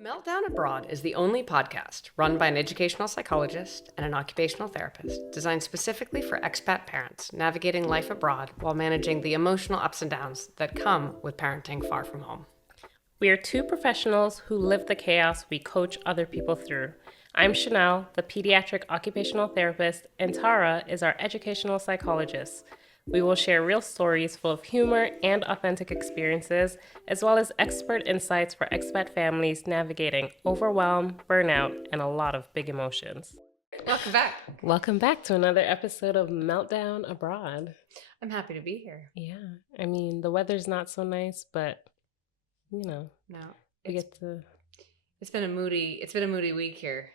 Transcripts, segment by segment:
Meltdown Abroad is the only podcast run by an educational psychologist and an occupational therapist designed specifically for expat parents navigating life abroad while managing the emotional ups and downs that come with parenting far from home. We are two professionals who live the chaos we coach other people through. I'm Chanel, the pediatric occupational therapist, and Tara is our educational psychologist. We will share real stories full of humor and authentic experiences, as well as expert insights for expat families navigating overwhelm, burnout, and a lot of big emotions. Welcome back. Welcome back to another episode of Meltdown Abroad. I'm happy to be here. Yeah, I mean, the weather's not so nice, but, you know, No, we get to... It's been a moody week here.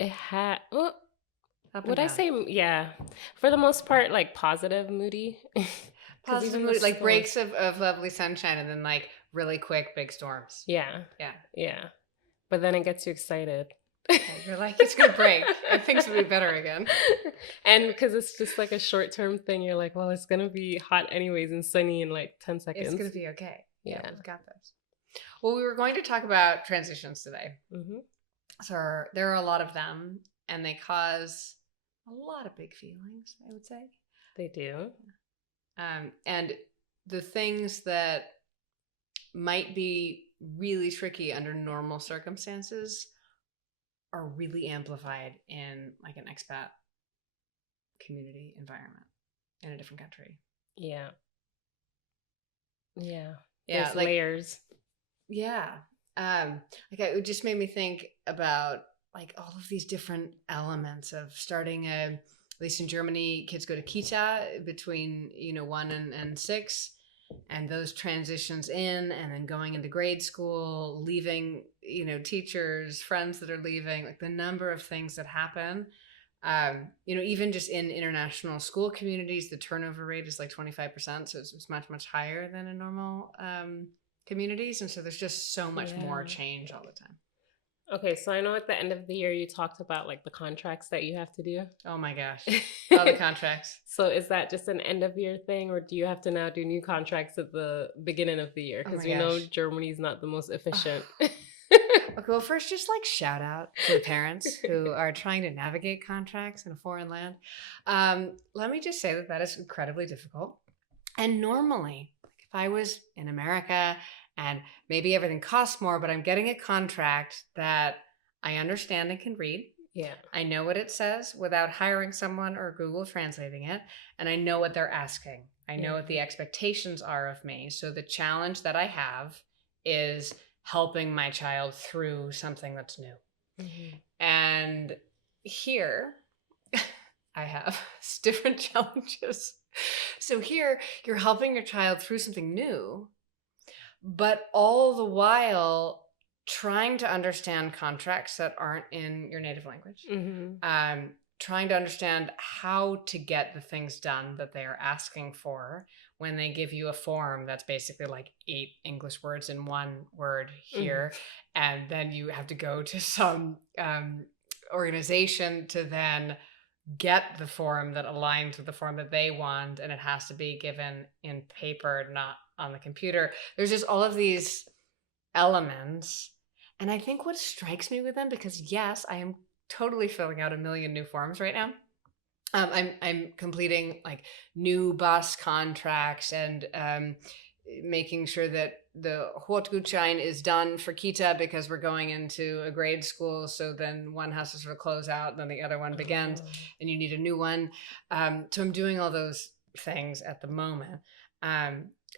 It had... Up and Would I down. say, yeah, for the most part, like positive moody? Positive moody, like breaks of lovely sunshine and then like really quick big storms. Yeah. Yeah. Yeah. But then it gets you excited. You're like, it's going to break. Things will be better again. And because it's just like a short-term thing, you're like, well, it's going to be hot anyways and sunny in like 10 seconds. It's going to be okay. Yeah. We've got this. Well, we were going to talk about transitions today. Mm-hmm. So there are a lot of them, and they cause a lot of big feelings, I would say. They do. And the things that might be really tricky under normal circumstances are really amplified in like an expat community environment in a different country. Yeah. Yeah. Yeah. There's like, layers. Yeah. It just made me think about like all of these different elements of starting at least in Germany, kids go to Kita between, 1 and 6, and those transitions in and then going into grade school, leaving, teachers, friends that are leaving, like the number of things that happen. Even just in international school communities, the turnover rate is like 25%. So it's much, much higher than in normal communities. And so there's just so much more change all the time. Okay, so I know at the end of the year you talked about like the contracts that you have to do. Oh my gosh. All the contracts. So is that just an end of year thing, or do you have to now do new contracts at the beginning of the year? Because we know Germany's not the most efficient. Okay, well, first, just like shout out to the parents who are trying to navigate contracts in a foreign land. Let me just say that is incredibly difficult. And normally, if I was in America and maybe everything costs more, but I'm getting a contract that I understand and can read. Yeah. I know what it says without hiring someone or Google translating it. And I know what they're asking. I know what the expectations are of me. So the challenge that I have is helping my child through something that's new. Mm-hmm. And here I have different challenges. So here you're helping your child through something new, but all the while trying to understand contracts that aren't in your native language, trying to understand how to get the things done that they are asking for when they give you a form that's basically like 8 English words in one word here. And then you have to go to some organization to then get the form that aligns with the form that they want. And it has to be given in paper, not on the computer. There's just all of these elements. And I think what strikes me with them, because yes, I am totally filling out a million new forms right now. I'm completing like new bus contracts and making sure that the Hortgutschein is done for Kita because we're going into a grade school. So then one has to sort of close out, and then the other one begins, and you need a new one. So I'm doing all those things at the moment.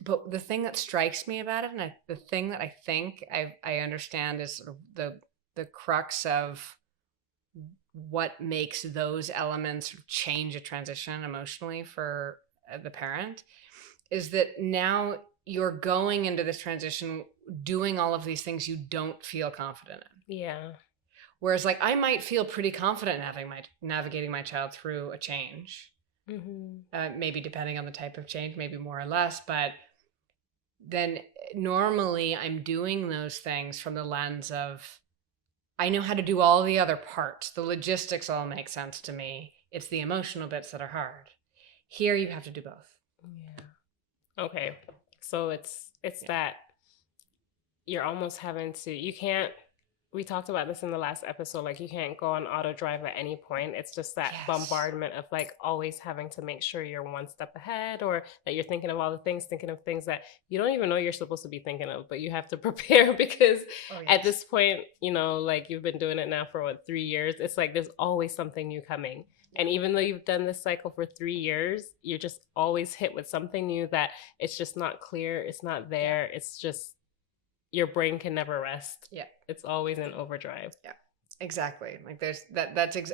But the thing that strikes me about it, and the thing that I think I understand is sort of the crux of what makes those elements change a transition emotionally for the parent, is that now you're going into this transition doing all of these things you don't feel confident in. Yeah. Whereas like I might feel pretty confident navigating my child through a change. Maybe depending on the type of change, maybe more or less, but then normally I'm doing those things from the lens of I know how to do all the other parts. The logistics all make sense to me. It's the emotional bits that are hard. Here you have to do both. Yeah. Okay. So it's that you're almost having to, you can't we talked about this in the last episode, like you can't go on auto drive at any point. It's just that Yes. bombardment of like always having to make sure you're one step ahead, or that you're thinking of all the things, thinking of things that you don't even know you're supposed to be thinking of, but you have to prepare because Oh, at yes. this point, you know, like you've been doing it now for what, 3 years? It's like there's always something new coming. And even though you've done this cycle for 3 years, you're just always hit with something new that it's just not clear, it's not there, it's just your brain can never rest. Yeah. It's always in overdrive. Yeah, exactly. Like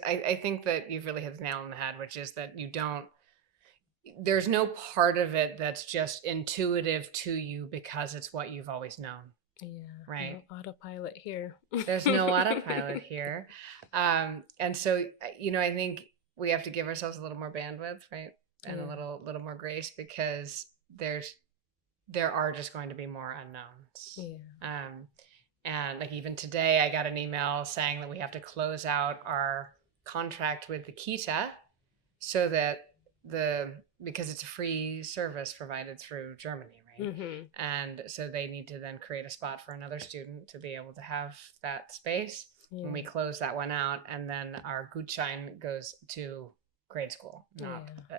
I think that you've really hit the nail on the head, which is that there's no part of it that's just intuitive to you because it's what you've always known. Yeah. Right. No autopilot here. There's no autopilot here. And so, I think we have to give ourselves a little more bandwidth, right? And a little more grace, because there are just going to be more unknowns. Yeah. And like even today, I got an email saying that we have to close out our contract with the Kita so that because it's a free service provided through Germany, right? Mm-hmm. And so they need to then create a spot for another student to be able to have that space. Yeah. And we close that one out, and then our Gutschein goes to grade school.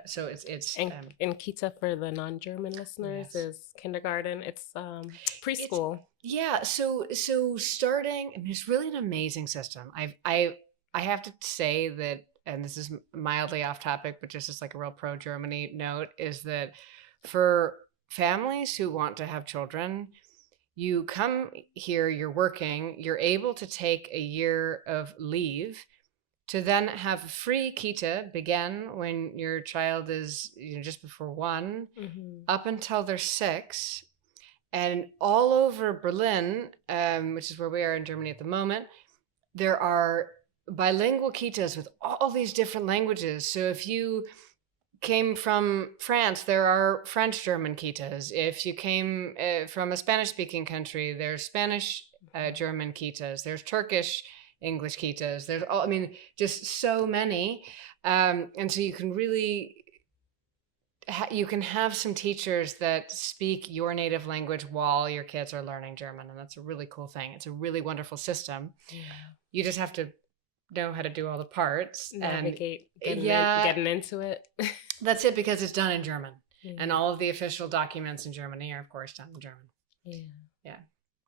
So it's in Kita, for the non-German listeners, is kindergarten. It's preschool. So starting, I mean, it's really an amazing system. I have to say that, and this is mildly off topic, but just as like a real pro Germany note, is that for families who want to have children, you come here, you're working, you're able to take a year of leave to then have free Kita begin when your child is just before 1, up until they're 6. And all over Berlin, which is where we are in Germany at the moment, there are bilingual Kitas with all these different languages. So if you came from France, there are French-German Kitas. If you came from a Spanish-speaking country, there's Spanish-German Kitas. There's Turkish-English Kitas. There's just so many. And so you can really... you can have some teachers that speak your native language while your kids are learning German, and that's a really cool thing. It's a really wonderful system. Yeah. You just have to know how to do all the parts, navigate, getting into it. That's it, because it's done in German, and all of the official documents in Germany are, of course, done in German. Yeah.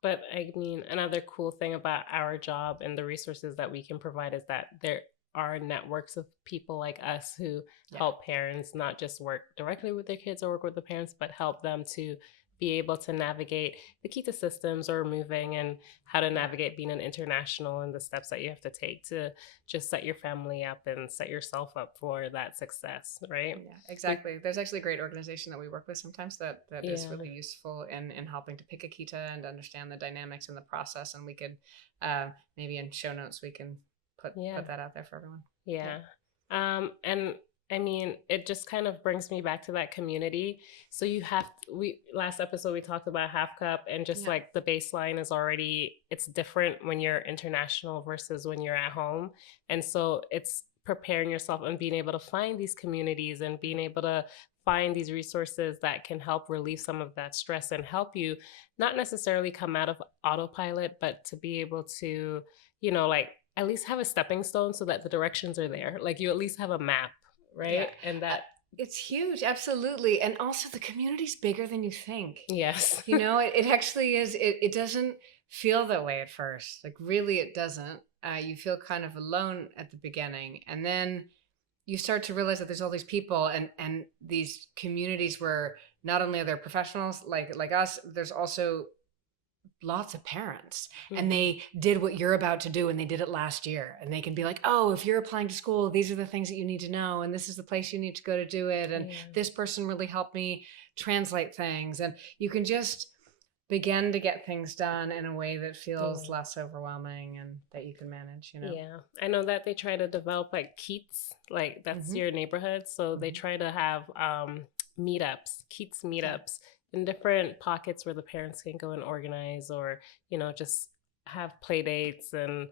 But I mean, another cool thing about our job and the resources that we can provide is that there are networks of people like us who help parents not just work directly with their kids or work with the parents, but help them to be able to navigate the Kita systems or moving, and how to navigate being an international, and the steps that you have to take to just set your family up and set yourself up for that success, right? Yeah, exactly. There's actually a great organization that we work with sometimes that is really useful in helping to pick a Kita and understand the dynamics and the process. And we could maybe in show notes we can put that out there for everyone. Yeah. And I mean, it just kind of brings me back to that community. So last episode we talked about half cup, and just like the baseline is already, it's different when you're international versus when you're at home. And so it's preparing yourself and being able to find these communities and being able to find these resources that can help relieve some of that stress and help you not necessarily come out of autopilot, but to be able to, like at least have a stepping stone so that the directions are there. Like you at least have a map. Right. Yeah. And that it's huge. Absolutely. And also the community's bigger than you think. Yes. It actually is. It doesn't feel that way at first. Like really, it doesn't. You feel kind of alone at the beginning. And then you start to realize that there's all these people and these communities where not only are there professionals like us, there's also lots of parents, and they did what you're about to do, and they did it last year, and they can be like, oh, if you're applying to school, these are the things that you need to know, and this is the place you need to go to do it, and this person really helped me translate things, and you can just begin to get things done in a way that feels less overwhelming and that you can manage. I know that they try to develop like Keats, like that's your neighborhood, so they try to have Keats meetups in different pockets where the parents can go and organize, or just have play dates and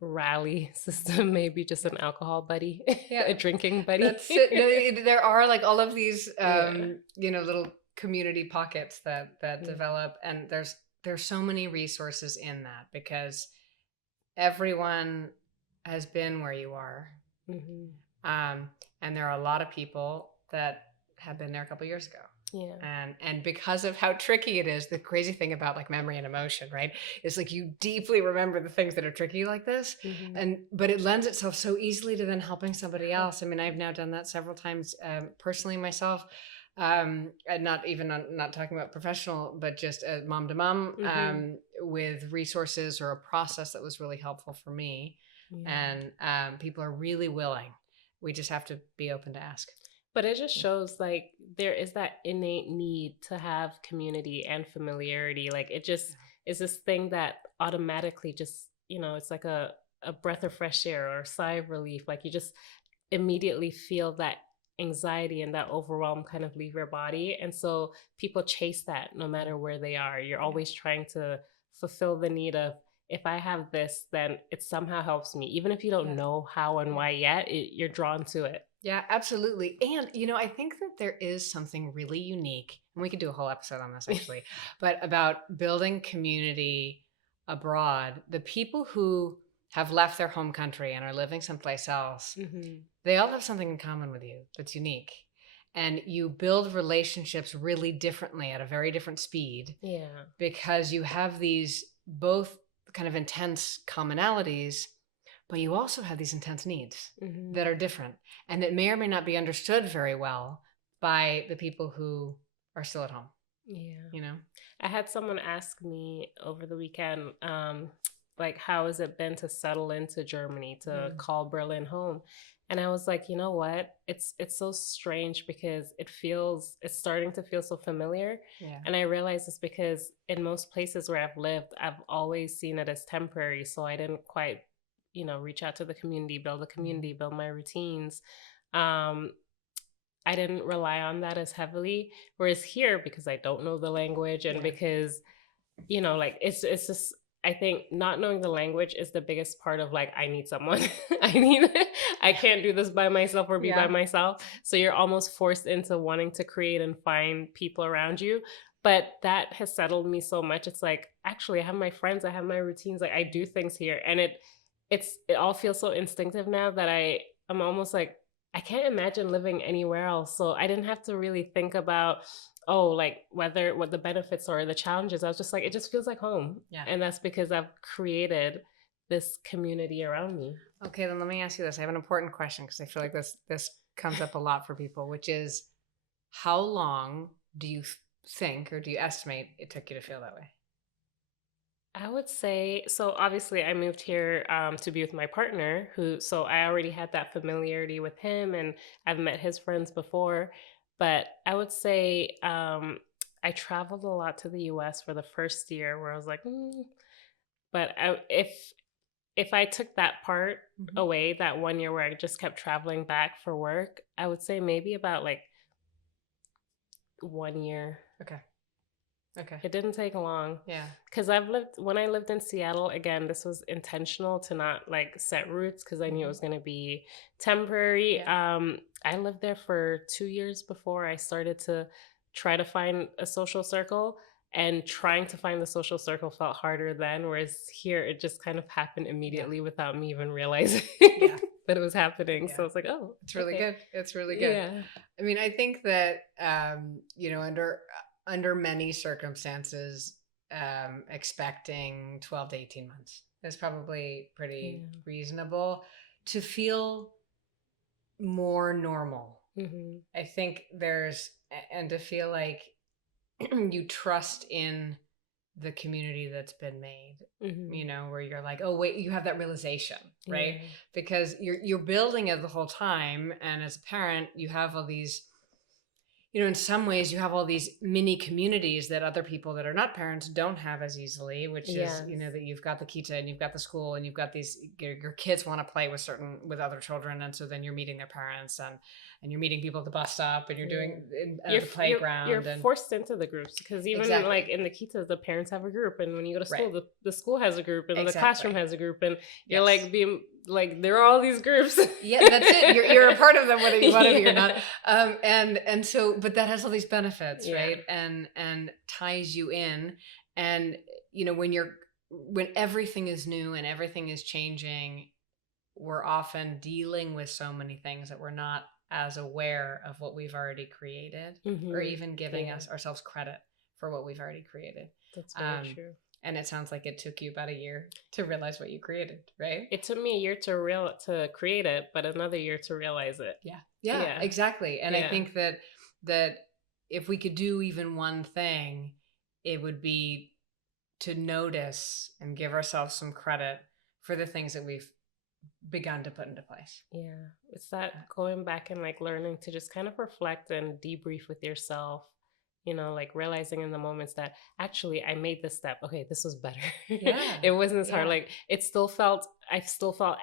rally system, maybe just an alcohol buddy, a drinking buddy. That's it. There are like all of these little community pockets that develop, and there's there's so many resources in that, because everyone has been where you are. And there are a lot of people that have been there a couple years ago. Yeah. And because of how tricky it is, the crazy thing about like memory and emotion, right, is like you deeply remember the things that are tricky like this, but it lends itself so easily to then helping somebody else. I mean, I've now done that several times personally myself. And not talking about professional, but just mom to mom, with resources or a process that was really helpful for me. And people are really willing. We just have to be open to ask. But it just shows like there is that innate need to have community and familiarity. Like it just is this thing that automatically just, it's like a breath of fresh air or a sigh of relief. Like you just immediately feel that anxiety and that overwhelm kind of leave your body. And so people chase that no matter where they are. You're always trying to fulfill the need of, if I have this, then it somehow helps me. Even if you don't know how and why yet, you're drawn to it. Yeah, absolutely. And, I think that there is something really unique, and we could do a whole episode on this actually, but about building community abroad. The people who have left their home country and are living someplace else, they all have something in common with you that's unique. And you build relationships really differently at a very different speed. Yeah. Because you have these both kind of intense commonalities, but you also have these intense needs that are different and that may or may not be understood very well by the people who are still at home. Yeah. I had someone ask me over the weekend, like, how has it been to settle into Germany, to call Berlin home? And I was like, you know what? It's so strange because it's starting to feel so familiar. Yeah. And I realized it's because in most places where I've lived, I've always seen it as temporary. So I didn't quite, reach out to the community, build a community, build my routines. I didn't rely on that as heavily. Whereas here, because I don't know the language and because, like it's just, I think not knowing the language is the biggest part of like, I need someone. I can't do this by myself or be by myself. So you're almost forced into wanting to create and find people around you. But that has settled me so much. It's like, actually, I have my friends, I have my routines, like I do things here. And it all feels so instinctive now that I'm almost like, I can't imagine living anywhere else. So I didn't have to really think about, like what the benefits or the challenges. I was just like, it just feels like home. Yeah. And that's because I've created this community around me. Okay, then let me ask you this. I have an important question because I feel like this comes up a lot for people, which is, how long do you think or do you estimate it took you to feel that way? I would say, so obviously I moved here to be with my partner, so I already had that familiarity with him and I've met his friends before. But I would say I traveled a lot to the US for the first year where I was like, but if I took that part away, that 1 year where I just kept traveling back for work, I would say maybe about like 1 year. Okay. It didn't take long. Yeah. Because when I lived in Seattle, again, this was intentional to not like set roots because I knew it was going to be temporary. Yeah. I lived there for 2 years before I started to try to find a social circle, and trying to find the social circle felt harder then, whereas here it just kind of happened immediately without me even realizing that it was happening. So it's like, oh, it's really good. It's really good. Yeah. I mean, I think that, under many circumstances, expecting 12 to 18 months is probably pretty reasonable to feel more normal. I think and to feel like you trust in the community that's been made, where you're like, oh wait, you have that realization, right? Because you're building it the whole time. And as a parent, you have all these, in some ways you have all these mini communities that other people that are not parents don't have as easily, which is, that you've got the kita and you've got the school and you've got these, your kids want to play with other children. And so then you're meeting their parents and you're meeting people at the bus stop and you're doing the playground. You're forced into the groups because even like in the kita, the parents have a group. And when you go to school, the school has a group and the classroom has a group. And you're like being like, there are all these groups. That's it. You're a part of them, whether you want to be or not. And so, but that has all these benefits, right? And ties you in. And, when everything is new and everything is changing, we're often dealing with so many things that we're not as aware of what we've already created, or even giving ourselves credit for what we've already created. That's very true. And it sounds like it took you about a year to realize what you created, right? It took me a year to create it, but another year to realize it. Yeah, exactly. And I think that if we could do even one thing, it would be to notice and give ourselves some credit for the things that we've begun to put into place. Yeah. It's that going back and like learning to just kind of reflect and debrief with yourself, like realizing in the moments that actually I made this step. Okay, this was better. Yeah. It wasn't as hard. Like I still felt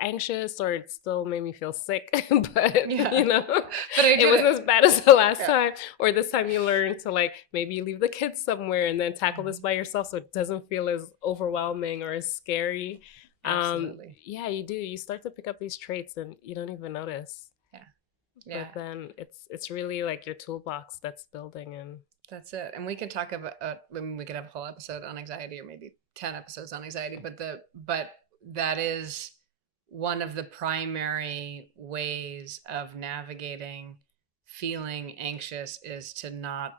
anxious, or it still made me feel sick, but but it wasn't as bad as the last time. Or this time you learn to like, maybe you leave the kids somewhere and then tackle this by yourself, so it doesn't feel as overwhelming or as scary. Absolutely. Yeah, you do. You start to pick up these traits and you don't even notice. Yeah. But then it's really like your toolbox that's building. And that's it. And we could talk about, we could have a whole episode on anxiety, or maybe 10 episodes on anxiety, but that is one of the primary ways of navigating feeling anxious, is to not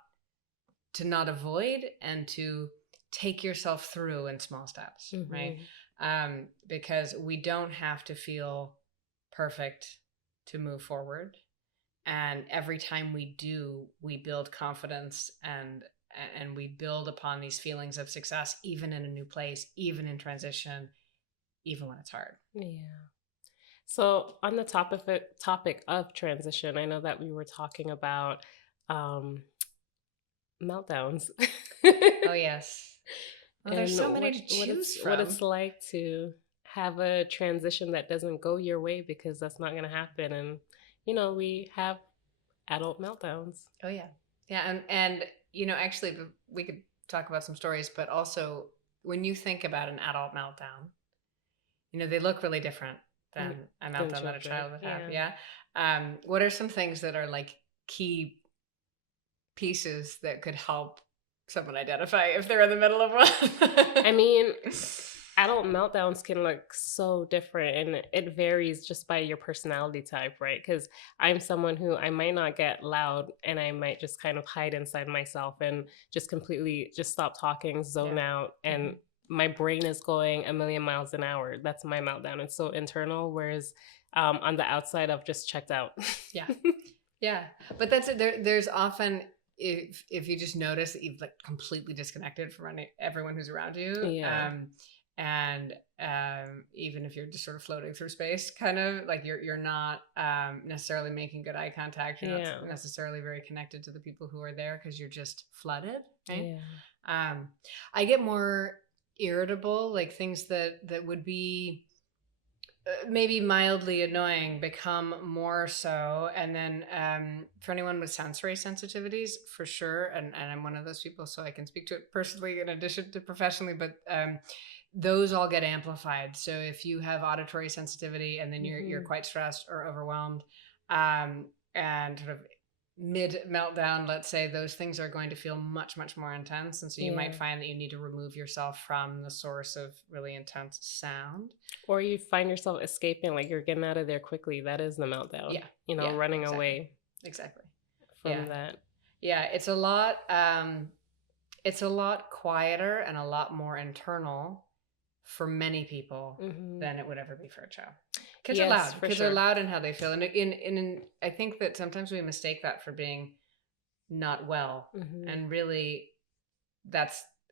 avoid, and to take yourself through in small steps, right? Because we don't have to feel perfect to move forward. And every time we do, we build confidence, and we build upon these feelings of success, even in a new place, even in transition, even when it's hard. Yeah. So on the topic of transition, I know that we were talking about meltdowns. Oh, yes. Well, there's so many to choose from. What it's like to have a transition that doesn't go your way, because that's not going to happen. And we have adult meltdowns. Oh yeah. Yeah. And actually we could talk about some stories, but also when you think about an adult meltdown, they look really different than a meltdown that a child would have. Yeah. What are some things that are like key pieces that could help someone identify if they're in the middle of one? I mean, adult meltdowns can look so different, and it varies just by your personality type, right? Because I'm someone who, I might not get loud, and I might just kind of hide inside myself and just completely just stop talking, zone out, and my brain is going a million miles an hour. That's my meltdown. It's so internal, whereas on the outside, I've just checked out. Yeah. But that's it. There's often, if you just notice that you've like completely disconnected from everyone who's around you, and even if you're just sort of floating through space, kind of like you're not necessarily making good eye contact, you're not necessarily very connected to the people who are there, because you're just flooded, right? I get more irritable, like things that would be maybe mildly annoying become more so. And then for anyone with sensory sensitivities, for sure, and I'm one of those people, so I can speak to it personally in addition to professionally, but those all get amplified. So if you have auditory sensitivity, and then you're quite stressed or overwhelmed, and sort of mid meltdown, let's say, those things are going to feel much, much more intense. And so you might find that you need to remove yourself from the source of really intense sound. Or you find yourself escaping, like you're getting out of there quickly. That is the meltdown. Running away. Exactly. From that. Yeah, it's a lot quieter and a lot more internal for many people than it would ever be for a child. Kids are loud. Kids are loud in how they feel, and I think that sometimes we mistake that for being not well, and really,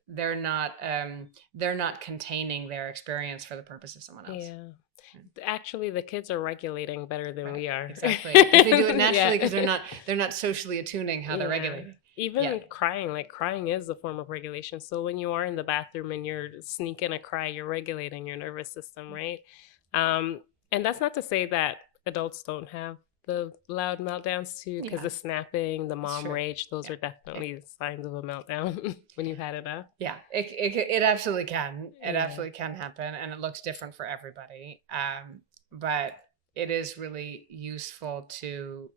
they're not containing their experience for the purpose of someone else. Yeah. Actually, the kids are regulating better than we are. Exactly. They do it naturally, because they're not socially attuning how they're regulating. Even crying is a form of regulation. So when you are in the bathroom and you're sneaking a cry, you're regulating your nervous system, right? And that's not to say that adults don't have the loud meltdowns too, because the snapping, the mom rage, those are definitely signs of a meltdown when you've had enough. Yeah, it absolutely can. It absolutely can happen, and it looks different for everybody. But it is really useful to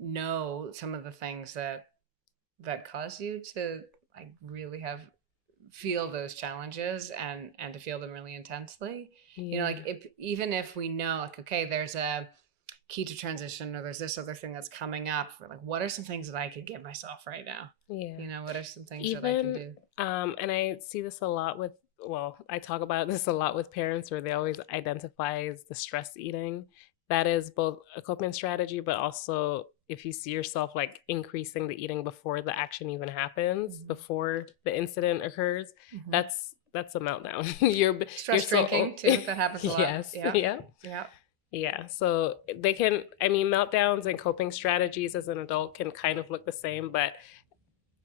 know some of the things that cause you to like really have feel those challenges and to feel them really intensely. Yeah. Like even if we know, like, okay, there's a keto transition or there's this other thing that's coming up, we're like, what are some things that I could give myself right now? Yeah. What are some things that I can do? And I see this a lot with, well, I talk about this a lot with parents where they always identify as the stress eating. That is both a coping strategy, but also if you see yourself like increasing the eating before the action even happens, before the incident occurs, that's a meltdown. Stress drinking too, that happens a lot. Yes. Yeah. So they can, I mean, meltdowns and coping strategies as an adult can kind of look the same, but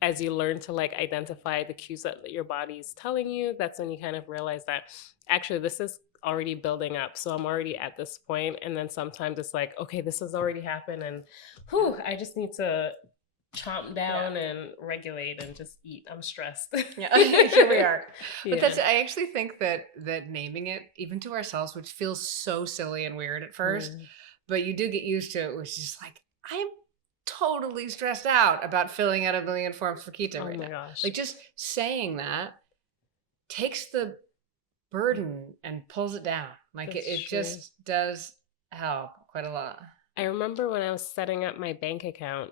as you learn to like identify the cues that your body's telling you, that's when you kind of realize that actually this is already building up. So I'm already at this point. And then sometimes it's like, okay, this has already happened and I just need to chomp down and regulate and just eat. I'm stressed. Here we are. But I actually think that naming it even to ourselves, which feels so silly and weird at first, but you do get used to it, which is just like, I'm totally stressed out about filling out 1 million forms for keto right now. Gosh. Like just saying that takes the burden and pulls it down. Like it just does help quite a lot. I remember when I was setting up my bank account,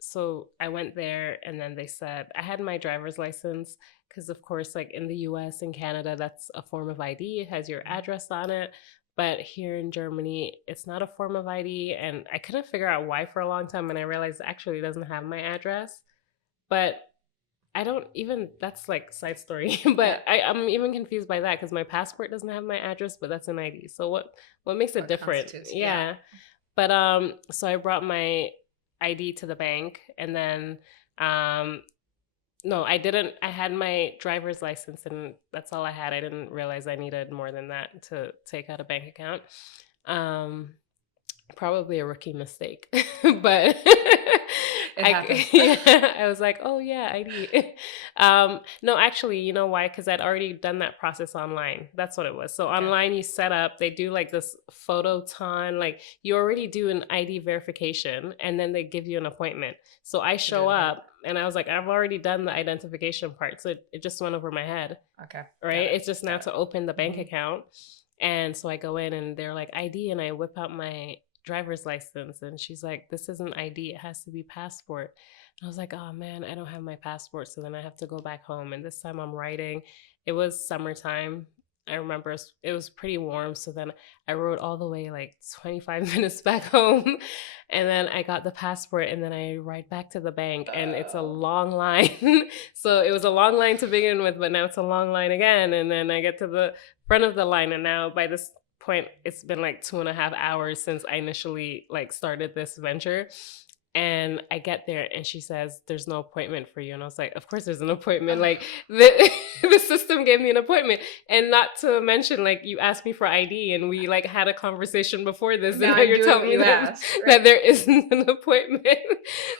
so I went there and then they said I had my driver's license because of course like in the US and Canada, that's a form of ID. It has your address on it. But here in Germany, it's not a form of ID. And I couldn't figure out why for a long time. And I realized actually it doesn't have my address. But I don't even, that's like side story. But I'm even confused by that because my passport doesn't have my address, but that's an ID. So what makes it different? Yeah. But so I brought my ID to the bank and then no, I didn't. I had my driver's license and that's all I had. I didn't realize I needed more than that to take out a bank account. Probably a rookie mistake, but I was like, oh yeah, ID. No, actually, you know why? Because I'd already done that process online. That's what it was. So online, you set up, they do like this phototon, like you already do an ID verification and then they give you an appointment. So I show up and I was like, I've already done the identification part. So it just went over my head. Okay. Right. It's just now to open the bank account. And so I go in and they're like ID and I whip out my driver's license and she's like, this isn't ID, it has to be passport. And I was like, oh man, I don't have my passport. So then I have to go back home. And this time I'm writing. It was summertime. I remember it was pretty warm. So then I rode all the way like 25 minutes back home. And then I got the passport and then I ride back to the bank and it's a long line. So it was a long line to begin with, but now it's a long line again. And then I get to the front of the line and now by this point it's been like 2.5 hours since I initially like started this venture. And I get there and she says, there's no appointment for you. And I was like, of course there's an appointment. Like the system gave me an appointment. And not to mention, like you asked me for ID and we like had a conversation before this. And now you're telling me that there isn't an appointment.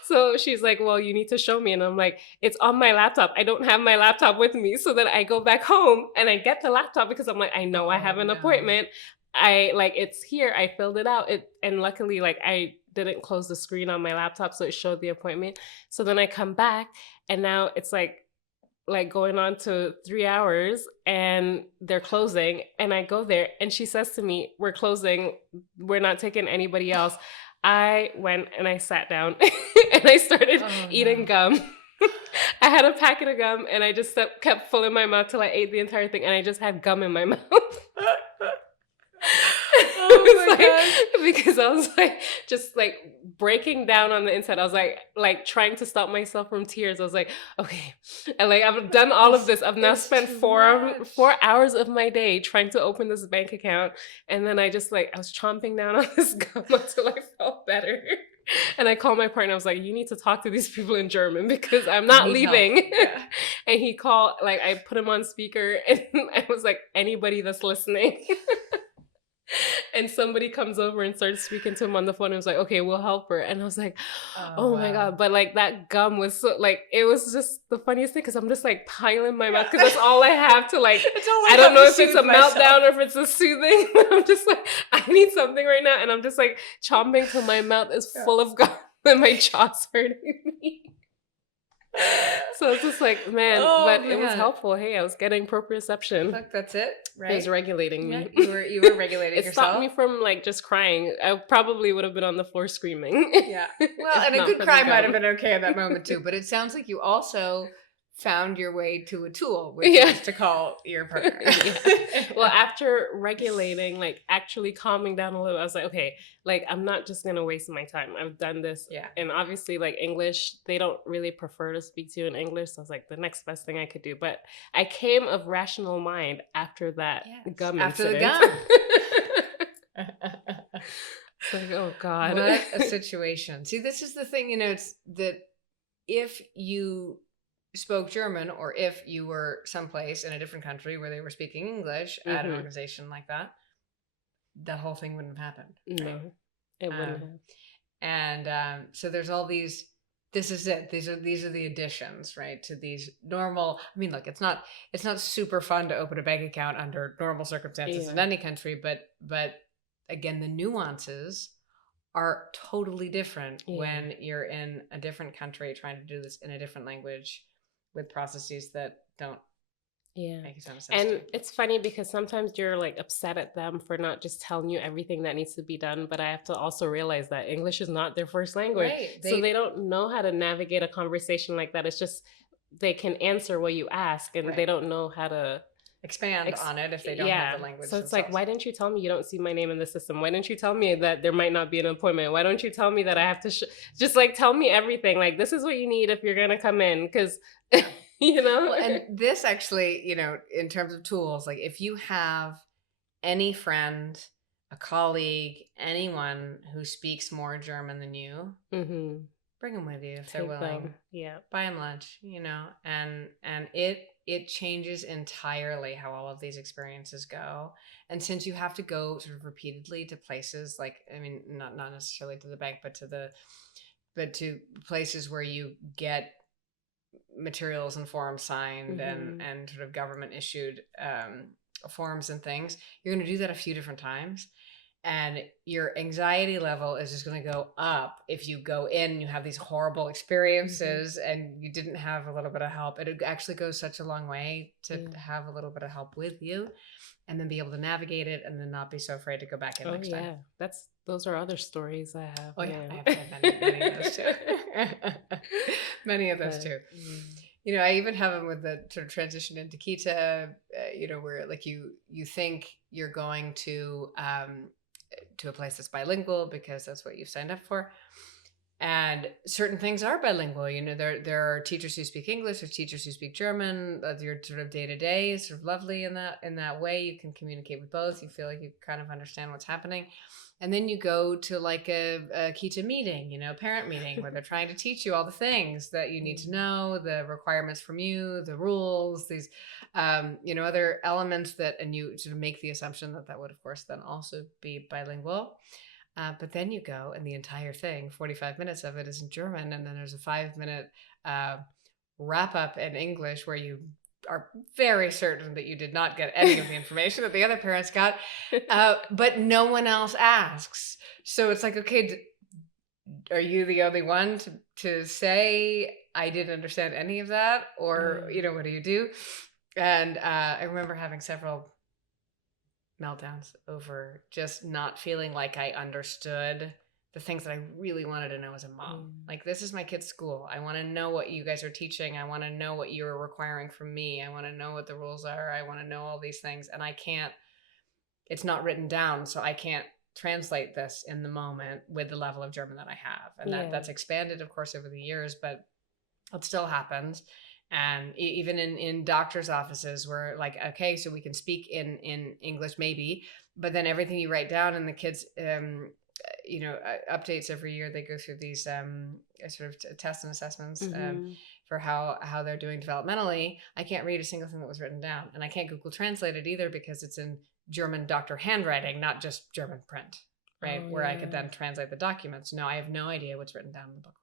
So she's like, well, you need to show me. And I'm like, it's on my laptop. I don't have my laptop with me. So then I go back home and I get the laptop because I'm like, I know I have an appointment. It's here. I filled it out. And luckily, like I didn't close the screen on my laptop, so it showed the appointment. So then I come back and now it's like going on to 3 hours and they're closing and I go there and she says to me, we're closing. We're not taking anybody else. I went and I sat down and I started eating gum. I had a packet of gum and I just kept full in my mouth till I ate the entire thing and I just had gum in my mouth. Because I was like just like breaking down on the inside. I was like trying to stop myself from tears. I was like, okay, and like I've done all of this. I've now spent 4 hours of my day trying to open this bank account, and then I was chomping down on this gum until I felt better. And I called my partner. I was like, you need to talk to these people in German because I'm not leaving. And he called, like I put him on speaker, and I was like, anybody that's listening. And somebody comes over and starts speaking to him on the phone and was like, okay, we'll help her. And I was like, oh my God. But like that gum was so like, it was just the funniest thing because I'm just like piling my mouth because that's all I have to like, I don't know if it's a meltdown or if it's a soothing, but I'm just like, I need something right now. And I'm just like chomping till my mouth is full of gum and my jaw's hurting me. So it's just like, man, Oh, but it was man. helpful. Hey, I was getting proprioception. Look, that's it, It was right? regulating Yeah, me. you were regulating It stopped yourself. me from like just crying. I probably would have been on the floor screaming. Yeah. Well, If and a not good for the cry might have gum. been okay at that moment too, but it sounds like you also found your way to a tool, which Yeah. was to call your partner. Yeah. Well, after regulating, like actually calming down a little, I was like, okay, like I'm not just gonna waste my time. I've done this. Yeah. And obviously, like English, they don't really prefer to speak to you in English. So I was like, the next best thing I could do. But I came of rational mind after that Yes. gum After the incident. gum. It's like, oh God. What a situation. See, this is the thing, it's that if you spoke German or if you were someplace in a different country where they were speaking English at an Mhm. organization like that, the whole thing wouldn't have happened. No, Right? it wouldn't Um, have. and so there's all these. This is it. These are the additions, right, to these normal. I mean, look, it's not super fun to open a bank account under normal circumstances in Yeah. any country, but again, the nuances are totally different Yeah. when you're in a different country trying to do this in a different language with processes that don't Yeah. make a ton of sense. And to you. it's funny because sometimes you're like upset at them for not just telling you everything that needs to be done. But I have to also realize that English is not their first language. Right. So they don't know how to navigate a conversation like that. It's just they can answer what you ask and they Right. don't know how to expand on it if they don't have the language. So it's themselves. like, why didn't you tell me you don't see my name in the system? Why didn't you tell me that there might not be an appointment? Why don't you tell me that I have to just like tell me everything? Like, this is what you need if you're going to come in. Because, you know? Well, and this actually, in terms of tools, like if you have any friend, a colleague, anyone who speaks more German than you, Mm-hmm. bring them with you if they're Take willing. them. Yeah. Buy them lunch, and it changes entirely how all of these experiences go. And since you have to go sort of repeatedly to places like, I mean, not necessarily to the bank, but to places where you get materials and forms signed Mhm. and sort of government issued forms and things, you're going to do that a few different times. And your anxiety level is just going to go up if you go in and you have these horrible experiences and you didn't have a little bit of help. It actually goes such a long way to have a little bit of help with you and then be able to navigate it and then not be so afraid to go back in next time. Those are other stories I have. Oh, yeah. man. I have had many of those too. Many of those too. I even have them with the sort of transition into Kita, where like you think you're going to a place that's bilingual because that's what you've signed up for. And certain things are bilingual. There are teachers who speak English, there's teachers who speak German. Your sort of day to day is sort of lovely in that way. You can communicate with both. You feel like you kind of understand what's happening. And then you go to like a Kita meeting, parent meeting, where they're trying to teach you all the things that you need to know, the requirements from you, the rules, these, other elements and you sort of make the assumption that would, of course, then also be bilingual. But then you go and the entire thing, 45 minutes of it is in German. And then there's a 5-minute wrap up in English where you are very certain that you did not get any of the information that the other parents got, but no one else asks. So it's like, okay, are you the only one to say I didn't understand any of that? Or, what do you do? And I remember having several meltdowns over just not feeling like I understood the things that I really wanted to know as a mom. Like, this is my kid's school. I want to know what you guys are teaching. I want to know what you're requiring from me. I want to know what the rules are. I want to know all these things. And I can't, it's not written down, so I can't translate this in the moment with the level of German that I have. And that's expanded, of course, over the years, but it still happens. And even in doctors' offices where like, okay, so we can speak in English maybe, but then everything you write down and the kids, updates every year, they go through these sort of tests and assessments for how they're doing developmentally. I can't read a single thing that was written down, and I can't Google Translate it either because it's in German doctor handwriting, not just German print, right? Where I could then translate the documents. No, I have no idea what's written down in the booklet.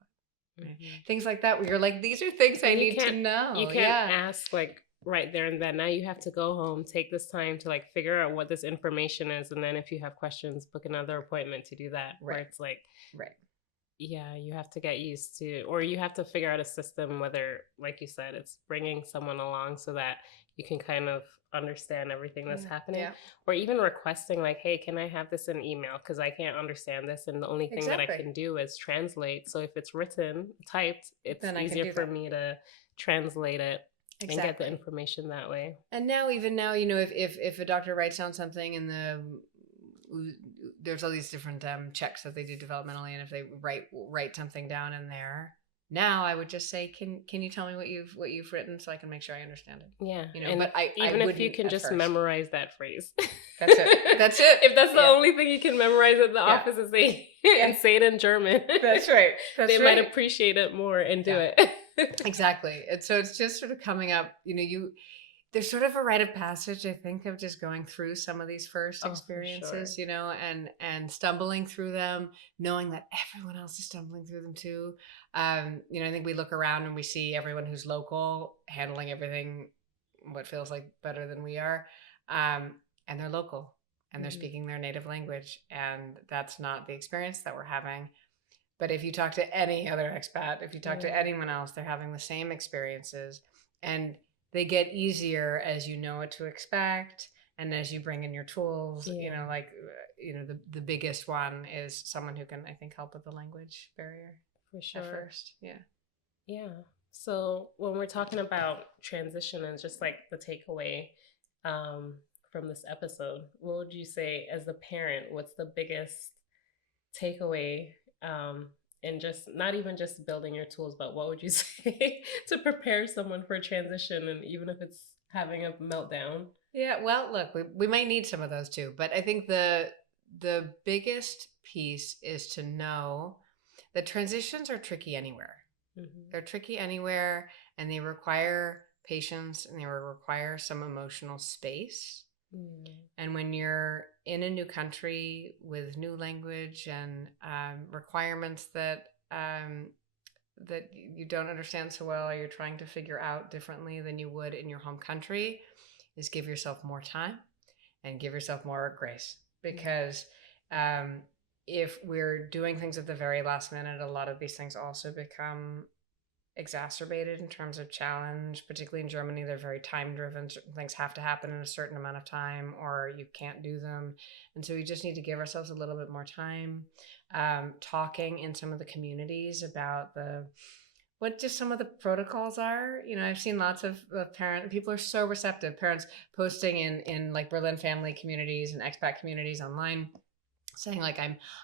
Right? Things like that where you're like, these are things I need to know. You can't ask like right there and then. Now you have to go home, take this time to like figure out what this information is, and then if you have questions, book another appointment to do that. Right. Where it's like, right. Yeah, you have to get used to, or you have to figure out a system, whether, like you said, it's bringing someone along so that you can kind of understand everything that's happening, Yeah, or even requesting, like, hey, can I have this in email? Because I can't understand this. And the only thing that I exactly. can do is translate. So if it's written, typed, it's Then I can easier do for that. me to translate it and get the Exactly. information that way. And now, even now, if a doctor writes down something in there's all these different checks that they do developmentally, and if they write something down in there, now I would just say, can you tell me what you've written so I can make sure I understand it? Yeah. But And I even if you wouldn't can at just first. memorize that phrase. That's it. That's it. If that's the Yeah. only thing you can memorize at the Yeah. office, is say Yeah. and say it in German. That's right. They That's might right. appreciate it more and do Yeah. it. Exactly. And so it's just sort of coming up, there's sort of a rite of passage, I think, of just going through some of these first Oh, for sure. experiences, and stumbling through them, knowing that everyone else is stumbling through them too. I think we look around and we see everyone who's local handling everything what feels like better than we are. And they're local and they're Mhm. speaking their native language. And that's not the experience that we're having. But if you talk to any other expat, if you talk to Yeah. anyone else, they're having the same experiences, and they get easier as you know what to expect and as you bring in your tools. Yeah, The biggest one is someone who can, I think, help with the language barrier for at sure. first. Yeah. Yeah. So when we're talking about transition and just like the takeaway um, from this episode, what would you say as a parent? What's the biggest takeaway? And just not even just building your tools, but what would you say to prepare someone for transition, and even if it's having a meltdown? Yeah, well, look, we might need some of those too, but I think the biggest piece is to know that transitions are tricky anywhere. Mm-hmm. They're tricky anywhere, and they require patience, and they require some emotional space. Mm-hmm. And when you're in a new country with new language and requirements that you don't understand so well, or you're trying to figure out differently than you would in your home country, is give yourself more time and give yourself more grace. Because if we're doing things at the very last minute, a lot of these things also become exacerbated in terms of challenge. Particularly in Germany, they're very time driven. Certain things have to happen in a certain amount of time or you can't do them. And so we just need to give ourselves a little bit more time. Talking in some of the communities about what just some of the protocols are. I've seen lots of people are so receptive, parents posting in like Berlin family communities and expat communities online, saying like,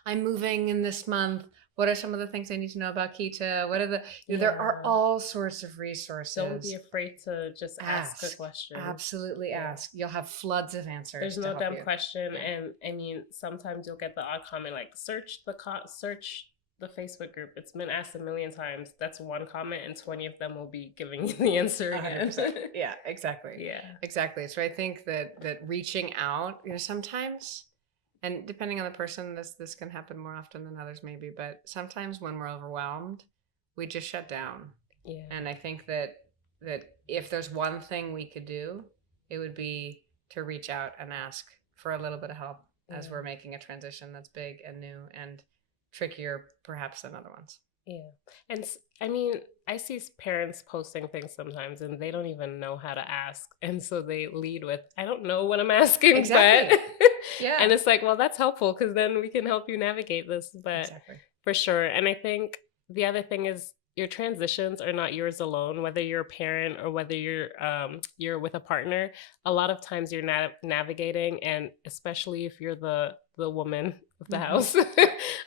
I'm moving in this month. What are some of the things I need to know about Kita? What are there are Yeah. all sorts of resources. Don't be afraid to just ask a Ask. question. Absolutely Yeah. ask. You'll have floods of answers. There's to no help dumb you. question, Yeah. and I mean, sometimes you'll get the odd comment like, search the Facebook group. It's been asked a million times. That's one comment, and 20 of them will be giving you the answer again. 100%. Yeah, exactly. Yeah. Exactly. So I think that reaching out, sometimes, and depending on the person, this can happen more often than others maybe, but sometimes when we're overwhelmed, we just shut down. Yeah. And I think that if there's one thing we could do, it would be to reach out and ask for a little bit of help as we're making a transition that's big and new and trickier perhaps than other ones. Yeah. And I mean, I see parents posting things sometimes and they don't even know how to ask. And so they lead with, I don't know what I'm asking, Exactly. but Yeah. And it's like, well, that's helpful because then we can help you navigate this. But Exactly. for sure. And I think the other thing is your transitions are not yours alone, whether you're a parent or whether you're with a partner. A lot of times you're navigating, and especially if you're the woman of the house,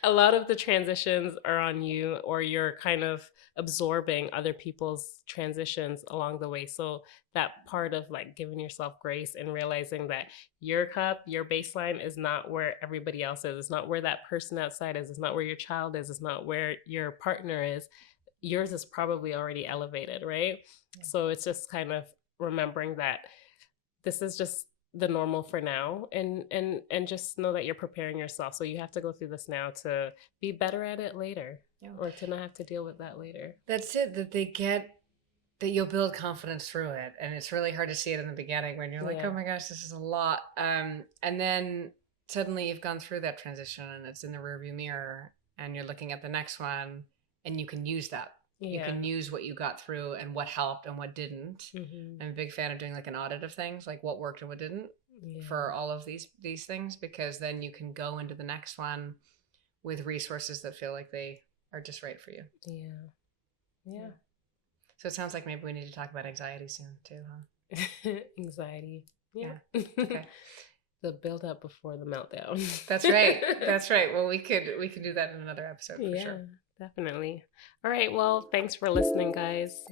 a lot of the transitions are on you, or you're kind of absorbing other people's transitions along the way. So that part of like giving yourself grace and realizing that your cup, your baseline is not where everybody else is. It's not where that person outside is. It's not where your child is. It's not where your partner is. Yours is probably already elevated, right? Yeah. So it's just kind of remembering that this is just the normal for now, and just know that you're preparing yourself. So you have to go through this now to be better at it later, or to not have to deal with that later. That's it. That you'll build confidence through it, and it's really hard to see it in the beginning when you're like, oh my gosh, this is a lot. And then suddenly you've gone through that transition and it's in the rearview mirror, and you're looking at the next one, and you can use that. You Yeah. can use what you got through and what helped and what didn't. Mm-hmm. I'm a big fan of doing like an audit of things, like what worked and what didn't for all of these things, because then you can go into the next one with resources that feel like they are just right for you. Yeah. So it sounds like maybe we need to talk about anxiety soon too, huh? Anxiety. Yeah. Okay. The build up before the meltdown. That's right. That's right. Well, we could do that in another episode for sure. Definitely. All right. Well, thanks for listening, guys.